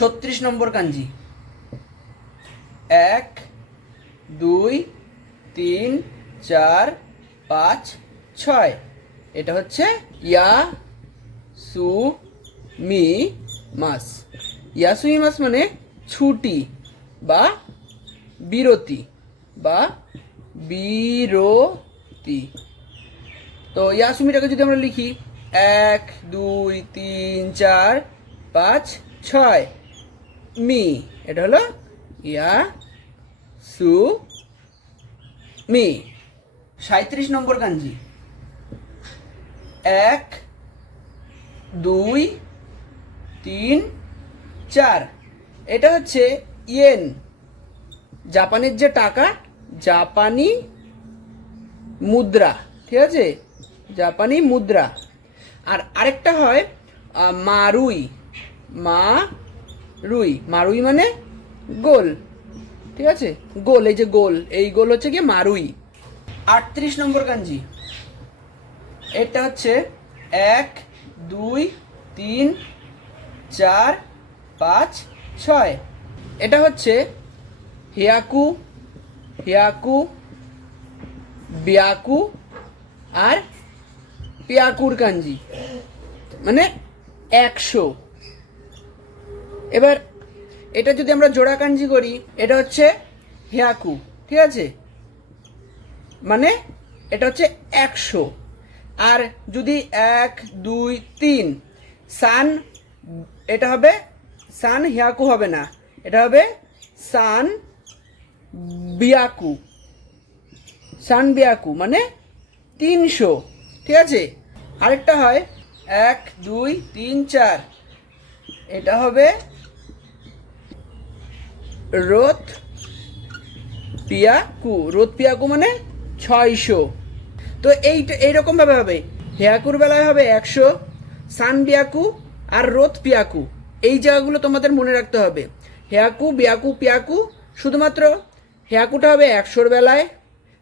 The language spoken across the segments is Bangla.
ছত্রিশ নম্বর কাঞ্জি। এক, দুই, তিন, চার, পাঁচ, ছয়। এটা হচ্ছে ইয়া সু মি মাস। ইয়াসুমি মাস মানে ছুটি বা বিরতি বা বিরতি। তো ইয়াসুমিটাকে যদি আমরা লিখি, এক, দুই, তিন, চার, পাঁচ, ছয়। মি এটা হলো ইয়া, সু, মি। সাঁত্রিশ নম্বর কাঞ্জি এক, দুই, তিন, চার। এটা হচ্ছে ইয়েন। জাপানের যে টাকা, জাপানি মুদ্রা। ঠিক আছে? জাপানি মুদ্রা। আর আরেকটা হয় মারুই। মা রুই। মারুই মানে গোল। ঠিক আছে? গোল, এই যে গোল। এই গোল হচ্ছে কি মারুই। আটত্রিশ নম্বর কাঞ্জি এটা হচ্ছে এক, দুই, তিন, চার, পাঁচ, ছয়। এটা হচ্ছে হিয়াকু হিয়াকু, বিয়াকু আর পিয়াকুর কাঞ্জি মানে একশো। এবার, এটা যদি আমরা জোড়া কাঞ্জি করি, এটা হচ্ছে হিয়াকু, ঠিক আছে? মানে এটা হচ্ছে একশো। আর যদি এক, দুই, তিন, সান, এটা হবে, সান হিয়াকু হবে না, এটা হবে সান বিয়াকু। সান বিয়াকু মানে তিনশো, ঠিক আছে? আরেকটা হয়, এক, দুই, তিন, চার, এটা হবে রোদ পিয়াকু রোদ পিয়াকু মানে ছয়শো। তো এই এইরকম ভাবে হবে। হেয়াকুর বেলায় হবে একশো, সান বিয়াকু আর রোদ পিয়াকু এই জায়গাগুলো তোমাদের মনে রাখতে হবে। হেয়াকু বিয়াকু পিয়াকু শুধুমাত্র হেয়াকুটা হবে একশোর বেলায়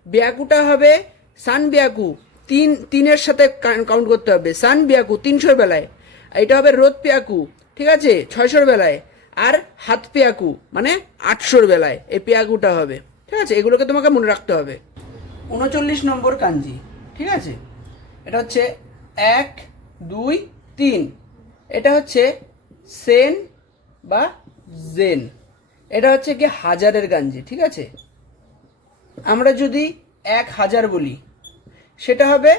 বিয়াকুটা হবে সান বিয়াকু তিন, তিনের সাথে কাউন্ট করতে হবে। সান বিয়াকু তিনশোর বেলায় এটা হবে রোদ পিয়াকু ঠিক আছে? ছয়শোর বেলায়। আর হাত পিয়াকু মানে আটশোর বেলায় এই পিয়াকুটা হবে। ঠিক আছে? এগুলোকে তোমাকে মনে রাখতে হবে। উনচল্লিশ নম্বর কাঞ্জি, ঠিক আছে? এটা হচ্ছে এক, দুই, তিন। এটা হচ্ছে সেন বা জেন। এটা হচ্ছে কি হাজারের গাঞ্জি ঠিক আছে? আমরা যদি এক হাজার বলি, সেটা হবে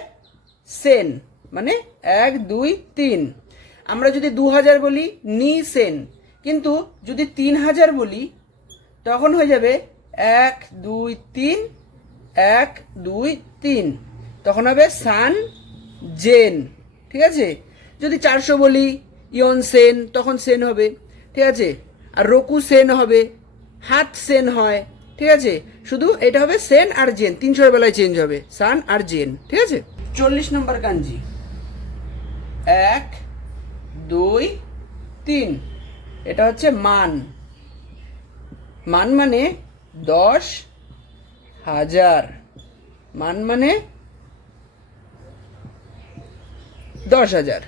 সেন মানে এক, দুই, তিন। আমরা যদি দু হাজার বলি নি সেন কিন্তু যদি তিন হাজার বলি, তখন হয়ে যাবে এক, দুই, তিন, এক, দুই, তিন। তখন হবে সান জেন, ঠিক আছে? যদি চারশো বলি, ইয়ন সেন, তখন সেন হবে, ঠিক আছে? আর রকু সেন হবে, হাত সেন হয়, ঠিক আছে? শুধু এটা হবে সেন আর জেন তিনশোর বেলায় চেঞ্জ হবে, সান আর জেন, ঠিক আছে? চল্লিশ নম্বর কাঞ্জি এক, দুই, তিন। এটা হচ্ছে মান। মান মানে দশ হাজার। মান মানে দশ হাজার।